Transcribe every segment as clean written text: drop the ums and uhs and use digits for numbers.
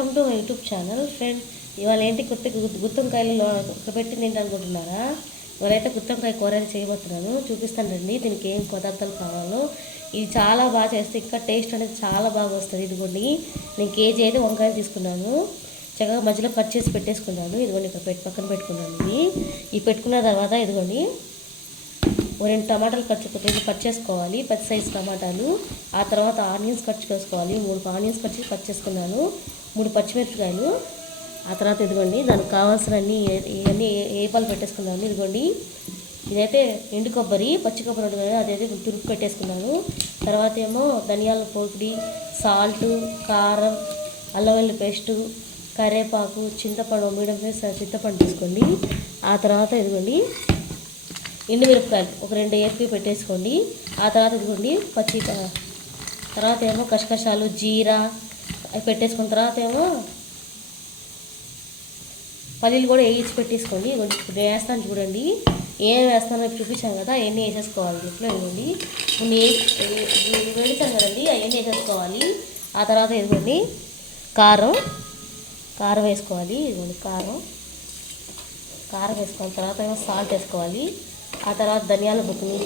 Welcome to my YouTube channel friend. ఇవాళ ఏంటి గుత్తొంకాయలు పెట్టి తింటాను అనుకుంటున్నారా? ఇవాళైతే గుత్తొంకాయ కూర చేయబోతున్నాను, చూపిస్తాను రండి. దీనికి ఏం పదార్థాలు కావాలో. ఇది చాలా బాగా చేస్తే ఇంకా టేస్ట్ అనేది చాలా బాగా వస్తుంది. ఇదిగోండి, నేను కేజీ అయితే వంకాయలు తీసుకున్నాను, చక్కగా మధ్యలో కట్ చేసి పెట్టేసుకున్నాను. ఇదిగోండి ఇక్కడ పక్కన పెట్టుకున్నాను. ఇది పెట్టుకున్న తర్వాత ఇదిగోండి 2 టమాటాలు కట్ చేసుకోవాలి, పెద్ద సైజు టమాటాలు. ఆ తర్వాత ఆనియన్స్ కట్ చేసుకోవాలి, 3 ఆనియన్స్ కట్ చేసుకున్నాను, 3 పచ్చిమిరపకాయలు. ఆ తర్వాత ఇదిగోండి దానికి కావాల్సినవన్నీ ఇవన్నీ ఏపాలు పెట్టేసుకున్నాను. ఇదిగోండి ఇదైతే ఎండు కొబ్బరి, పచ్చి కొబ్బరి ఉంటుంది, అదైతే తురుపు పెట్టేసుకున్నాను. తర్వాత ఏమో ధనియాల పొడి, సాల్ట్, కారం, అల్లం వెల్లుల్లి పేస్టు, కరివేపాకు, చింతపండు, మీడియం సైజ్ చింతపండు తీసుకోండి. ఆ తర్వాత ఇదిగోండి ఎండుమిరపకాయలు ఒక 2 ఏపీ పెట్టేసుకోండి. ఆ తర్వాత ఇదిగోండి తర్వాత ఏమో కషకషాలు, జీరా అవి పెట్టేసుకున్న తర్వాత ఏమో పల్లీలు కూడా వేయించి పెట్టేసుకోండి. ఇప్పుడు వేస్తాను చూడండి, ఏం వేస్తానో చూపించాను కదా, అవన్నీ వేసేసుకోవాలి. దీంట్లో ఇవ్వండి వేడిచాను కదండి, అవన్నీ వేసేసుకోవాలి. ఆ తర్వాత ఇదిగోండి కారం వేసుకోవాలి. ఇదిగోండి కారం వేసుకోవాలి. తర్వాత ఏమో సాల్ట్ వేసుకోవాలి. ఆ తర్వాత ధనియాల పొట్టుని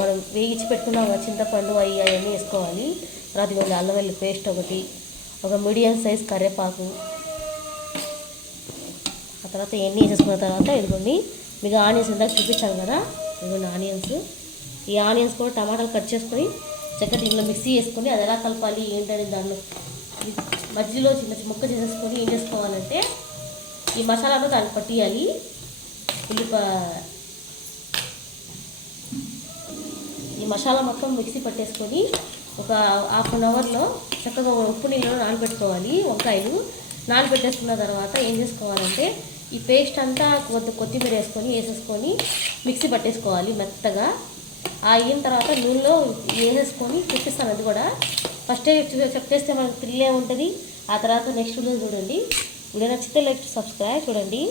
మనం వేయించి పెట్టుకున్నాం కదా, చింతపండు అవన్నీ వేసుకోవాలి. తర్వాత ఇదిగోండి అల్లం వెల్లుల్లి పేస్ట్ ఒక మీడియం సైజ్ కరివేపాకు. ఆ తర్వాత ఇవన్నీ వేసేసుకున్న తర్వాత ఇదిగోండి మీకు ఆనియన్స్ ఇందాక చూపించాను కదా, ఇదిగోండి ఆనియన్స్. ఈ ఆనియన్స్ కూడా టమాటాలు కట్ చేసుకొని చక్కగా దీంట్లో మిక్సీ చేసుకొని అది ఎలా కలపాలి ఏంటని దాన్ని మధ్యలో చిన్న ముక్క చేసేసుకొని ఏం చేసుకోవాలంటే ఈ మసాలాను దాన్ని పట్టియాలి. ఈ మసాలా మొత్తం మిక్సీ పట్టేసుకొని ఒక ½ అన్ అవర్లో చక్కగా ఉప్పు నీళ్ళలో నానబెట్టుకోవాలి. వంకాయలు నానబెట్టేసుకున్న తర్వాత ఏం చేసుకోవాలంటే ఈ పేస్ట్ అంతా కొత్తిమీర వేసేసుకొని మిక్సీ పట్టేసుకోవాలి మెత్తగా. అయిన తర్వాత నూనెలో వేసేసుకొని చూపిస్తాను, అది కూడా ఫస్టే చెప్పేస్తే మనకు థ్రిల్లే ఉంటుంది. ఆ తర్వాత నెక్స్ట్ వీడియో చూడండి. వీడియో నచ్చితే లైక్ సబ్స్క్రైబ్ చూడండి.